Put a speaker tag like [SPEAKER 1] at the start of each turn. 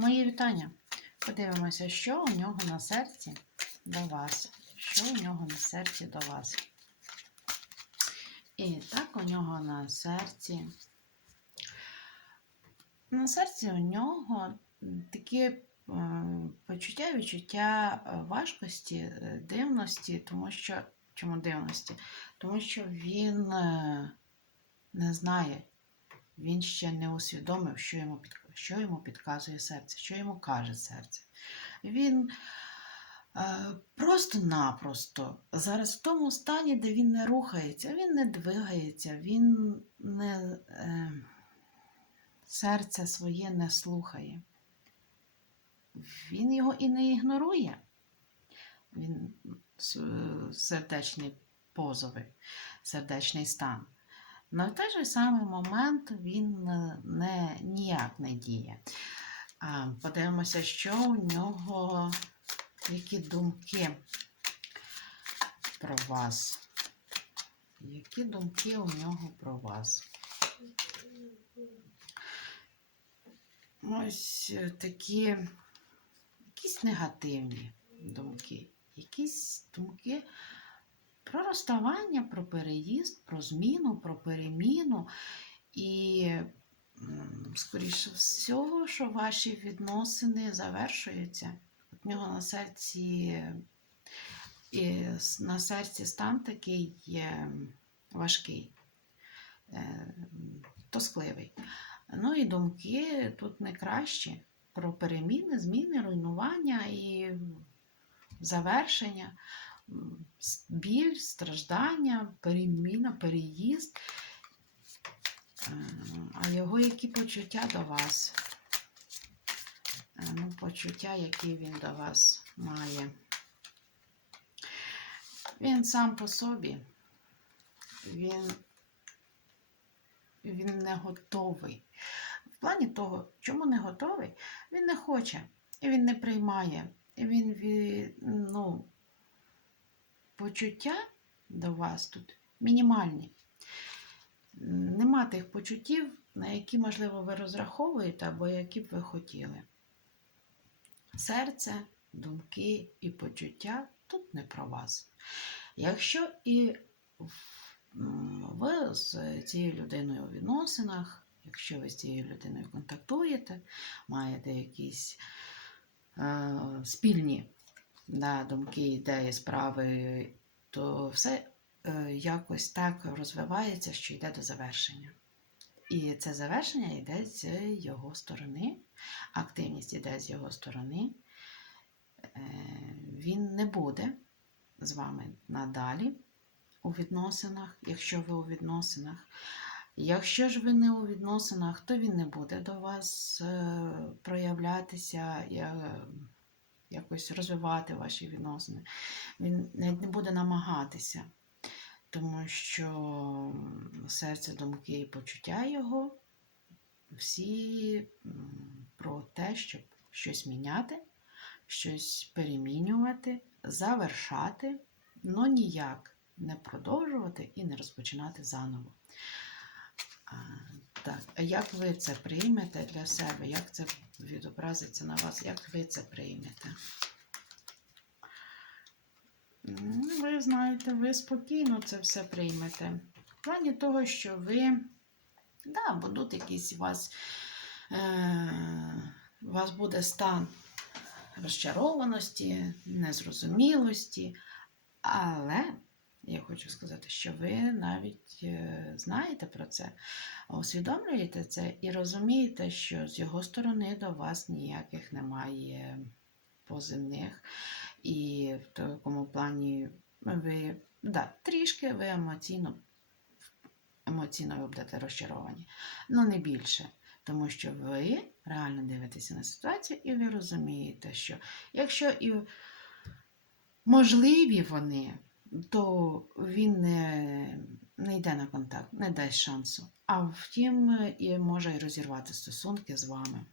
[SPEAKER 1] Мої вітання. Подивимося, що у нього на серці до вас. Що у нього на серці до вас. І так у нього на серці. На серці у нього такі е, почуття, відчуття е, важкості, е, дивності, тому що. Чому дивності? Тому що він е, не знає, він ще не усвідомив, що йому, під, що йому підказує серце, що йому каже серце. Він е, просто-напросто зараз в тому стані, де він не рухається, він не двигається, він не, е, серце своє не слухає. Він його і не ігнорує. Він с- сердечні позови, сердечний стан. На той же самий момент він е, не, ніяк не діє. Подивимося, що у нього, які думки про вас. Які думки у нього про вас? Ось е, такі якісь негативні думки, якісь думки про розставання, про переїзд, про зміну, про переміну. І, скоріше всього, що ваші відносини завершуються. От нього на серці, і на серці стан такий е, важкий, е, тоскливий. Ну і думки тут не кращі про переміни, зміни, руйнування і завершення, біль, страждання, переміна, переїзд. Е, А його які почуття до вас? Е, Ну, почуття, які він до вас має. Він сам по собі, він, він не готовий. В плані того, чому не готовий, він не хоче, і він не приймає. І він, ну, почуття до вас тут мінімальні. Нема тих почуттів, на які, можливо, ви розраховуєте або які б ви хотіли. Серце, думки і почуття тут не про вас. Якщо і ви з цією людиною у відносинах, якщо ви з цією людиною контактуєте, маєте якісь е, спільні да, думки, ідеї, справи, то все е, якось так розвивається, що йде до завершення. І це завершення йде з його сторони, активність йде з його сторони. Е, Він не буде з вами надалі у відносинах, якщо ви у відносинах. Якщо ж ви не у відносинах, то він не буде до вас е, проявлятися, якось розвивати ваші відносини. Він навіть не буде намагатися, тому що серце, думки і почуття його всі про те, щоб щось міняти, щось перемінювати, завершати, але ніяк не продовжувати і не розпочинати заново. Так, а як ви це приймете для себе? Як це відобразиться на вас? Як ви це приймете? Ну, Ви знаєте, ви спокійно це все приймете. В плані того, що ви, да, будуть якісь у вас, е, у вас буде стан розчарованості, незрозумілості, але я хочу сказати, що ви навіть е, знаєте про це, усвідомлюєте це і розумієте, що з його сторони до вас ніяких немає позивних. І в такому плані ви да, трішки ви емоційно, емоційно ви будете розчаровані, але не більше. Тому що ви реально дивитеся на ситуацію і ви розумієте, що якщо і можливі вони, то він не, не йде на контакт, не дасть шансу. А втім, і може розірвати стосунки з вами.